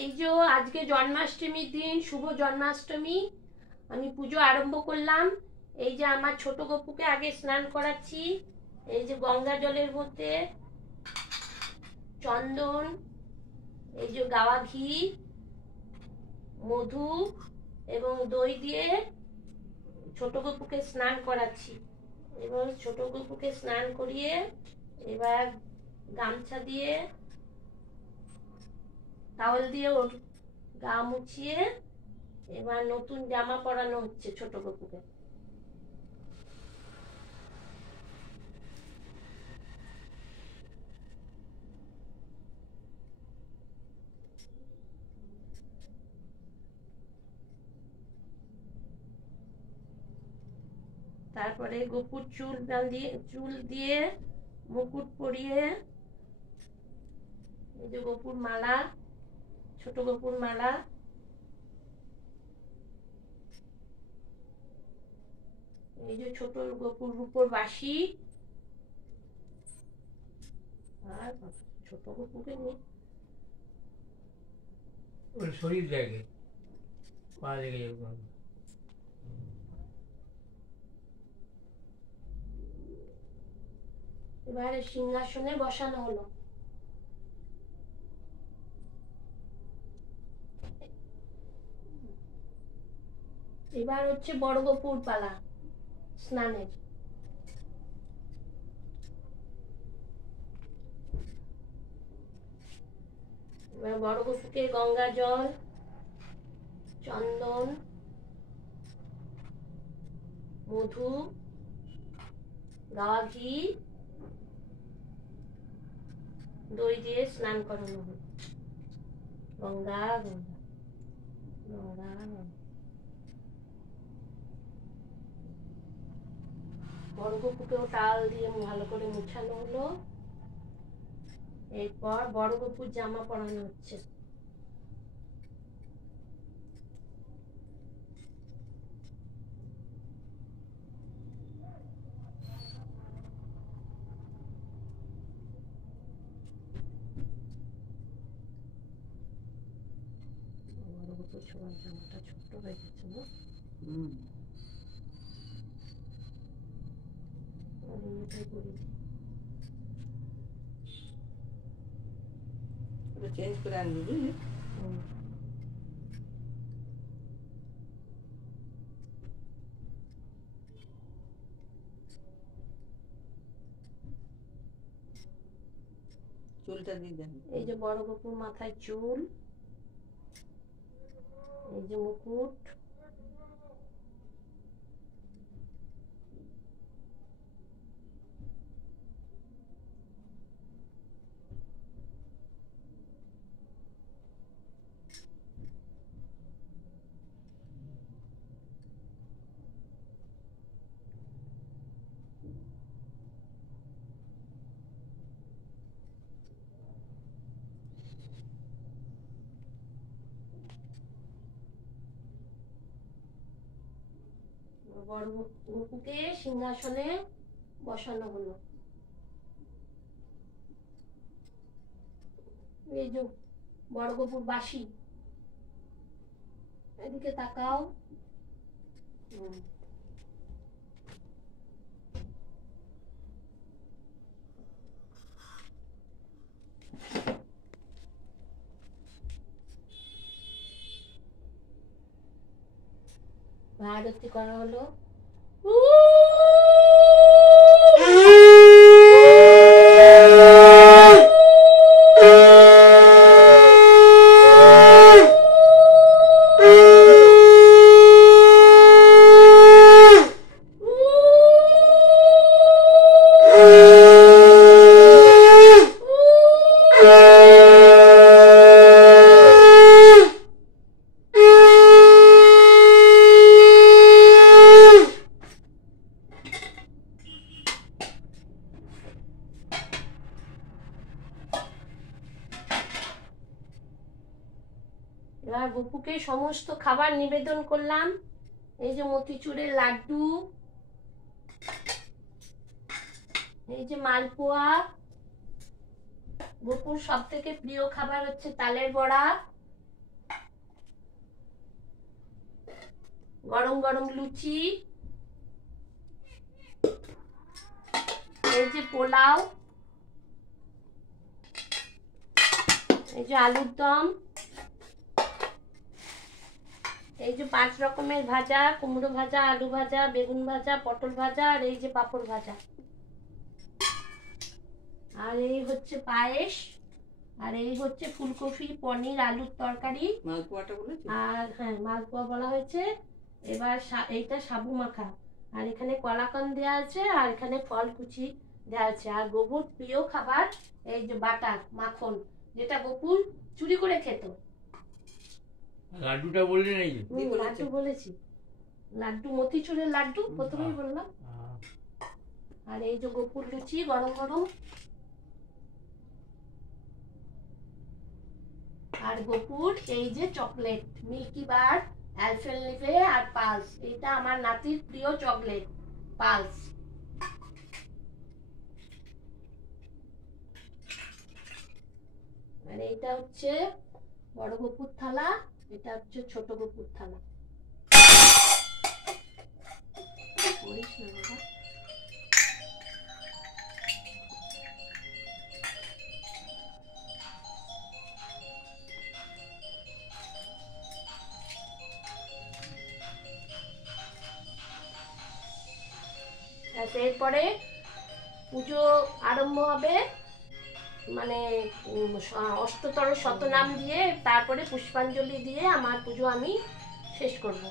এই যে আজকে জন্মাষ্টমীর দিন, শুভ জন্মাষ্টমী। আমি পুজো আরম্ভ করলাম। এই যে আমার ছোট গপুকে আগে স্নান করাচ্ছি। এই যে গঙ্গা জলের মধ্যে চন্দন, এই যে গাওয়া ঘি, মধু এবং দই দিয়ে ছোট গপুকে স্নান করাচ্ছি। এবং ছোট গপুকে স্নান করিয়ে এবার গামছা দিয়ে, টাওয়াল দিয়ে ওর গা মুছিয়ে এবার নতুন জামা পরানো হচ্ছে ছোট গপুকে। তারপরে গপুর চুল দিয়ে মুকুট পরিয়ে, এই যে গপুর মালা, ছোট গপুর মালা, এই যে ছোট গপুর রূপোর বাঁশি। আর ছোট গপুকে নিয়ে ওর শরীর জায়গায় পা লেগে যাবে। এবারে সিংহাসনে বসানো হলো। এবার হচ্ছে বড় গপুর পালা স্নানের। এবার বড় গপুকে গঙ্গা জল, চন্দন, মধু, গাওয়া ঘি, দই দিয়ে স্নান করানো হলো। গঙ্গা গঙ্গা গঙ্গা গঙ্গা। বড় গপুকেও টাল দিয়ে ভালো করে মুছানো হলো। এরপর বড় গপুর জামা পরানো হচ্ছে। বড় গপুর ছোঁয়ার জামাটা ছোট্ট হয়ে গেছে না? চেঞ্জ করে আনবি, বুঝলি? চুলটা দিয়ে দেন। এই যে বড় গপুর মাথায় চুল, এই যে মুকুট, বড় গপুকে সিংহাসনে বসানো হলো। এই যে বড় গপুর বাঁশি, এদিকে তাকাও। ভারতী করা হলো। এবার গপুকে সমস্ত খাবার নিবেদন করলাম। এই যে মতিচুরের লাড্ডু, এই যে মালপোয়া, গপুর সব থেকে প্রিয় খাবার হচ্ছে তালের বড়া, গরম গরম লুচি, এই যে পোলাও, এই যে আলুর দম, এই যে 5 রকমের ভাজা, কুমড়ো ভাজা, আলু ভাজা, বেগুন ভাজা, পটল ভাজা, আর এই যে পাঁপড় ভাজা, আর এই হচ্ছে পায়েস, আর এই হচ্ছে ফুলকপি পনির আলুর তরকারি, মালপোয়াটা বলেছি। আর হ্যাঁ মালপোয়া বলা হয়েছে। এবার এইটা সাবু মাখা, আর এখানে কলাকন্দ দেওয়া আছে, আর এখানে ফল কুচি দেওয়া আছে, আর গোবুর প্রিয় খাবার এই যে বাটার মাখন, যেটা গোপুর চুরি করে খেত। লাড্ডুটা বললেন এই যে লাড্ডু বলেছি, লাড্ডু মতিচুরের লাড্ডু প্রথমেই বললাম। আর এই যে গোপুর লুচি গরম গরম, আর গোপুর এই যে চকলেট মিল্কি বার, অ্যালপেনলিবে আর পালস, এটা আমার নাতির প্রিয় চকলেট পালস। আর এইটা হচ্ছে বড় গোপুর থালা, এটা হচ্ছে ছোট গোপুর থালা। করিস না বাবা। এরপরে পুজো আরম্ভ হবে, মানে অষ্টতর শতনাম দিয়ে, তারপরে পুষ্পাঞ্জলি দিয়ে আমার পুজো আমি শেষ করব।